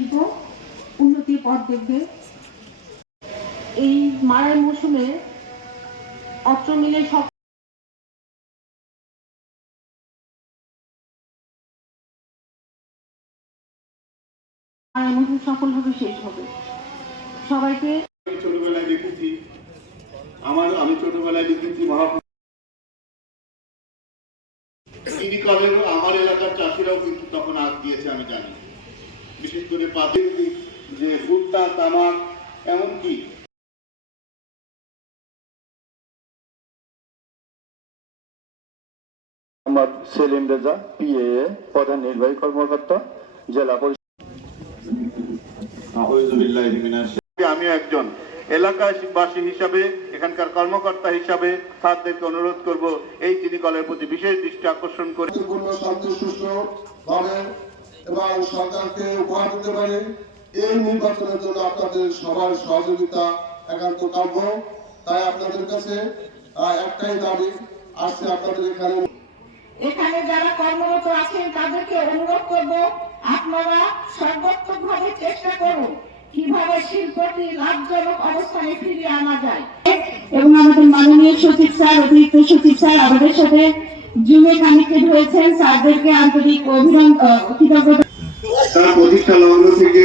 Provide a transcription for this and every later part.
শিল্প উন্নতির পথ দেখবে। এই মারাই মৌসুমে অত্র মিলে সব শেষ হবে। সবাইকে ছোটবেলায় দেখেছি। আমার, আমি ছোটবেলায় দেখেছি আমার এলাকার চাষিরাও কিন্তু তখন আমি জানি। বিশেষ করে পাতি যে ভুট্টা তামাক এমনকি মোহাম্মদ সেলিম রেজা পিএএ প্রধান নির্বাহী কর্মকর্তা জেলা পরিষদ আমি একজন এলাকাবাসী হিসাবে এখানকার কর্মকর্তা হিসাবে স্যারদেরকে অনুরোধ করব এই চিনি কলের প্রতি বিশেষ দৃষ্টি আকর্ষণ করে ভাবে এবং সরকারকে উপহার দিতে পারে। এই নির্বাচনের জন্য আপনাদের সবার সহযোগিতা একান্ত কাম্য। তাই আপনাদের কাছে একটাই দাবি আসছে আপনাদের এখানে এখানে যারা কর্মরত আছেন তাদেরকে অনুরোধ করব আপনারা সর্বাত্মকভাবে চেষ্টা করুন কীভাবে শিল্পটি লাভজনক অবস্থানে ফিরিয়ে আনা যায়। এবং আমাদের মাননীয় সচিব স্যার অতিরিক্ত সচিব স্যার আমাদের সাথে জুমে কানেক্টেড হয়েছেন স্যারদেরকে আন্তরিক অভিনন্দন কৃতজ্ঞতা তার প্রতিষ্ঠা লগ্ন থেকে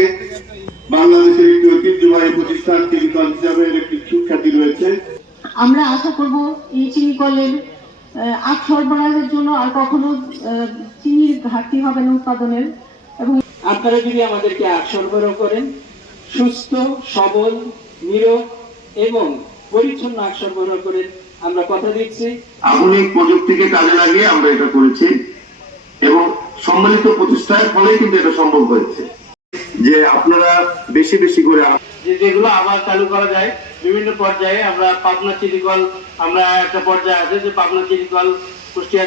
বাংলাদেশের একটি ঐতিহ্যবাহী প্রতিষ্ঠান হিসাবে একটি সুখ্যাতি রয়েছে। আমরা আশা করব এই চিনি কলের আখ সরবরাহের জন্য আর কখনো আহ, চিনির ঘাটতি হবে না উৎপাদনের। এবং আপনারা যদি আমাদেরকে আখ সরবরাহ করেন সুস্থ সবল নিরোগ এবং পরিচ্ছন্ন আখ সরবরাহ করেন আমরা কথা দিচ্ছি। আধুনিক প্রযুক্তিকে কাজে লাগিয়ে আমরা এটা করেছি এবং সম্মিলিত প্রতিষ্ঠার ফলে কিন্তু এটা সম্ভব হয়েছে। যে আপনারা বেশি বেশি করে যে যেগুলো আবার চালু করা যায় বিভিন্ন পর্যায়ে আমরা পাবনা চিরিকল আমরা একটা পর্যায়ে আছে যে পাবনা চিরিকল কুষ্টিয়া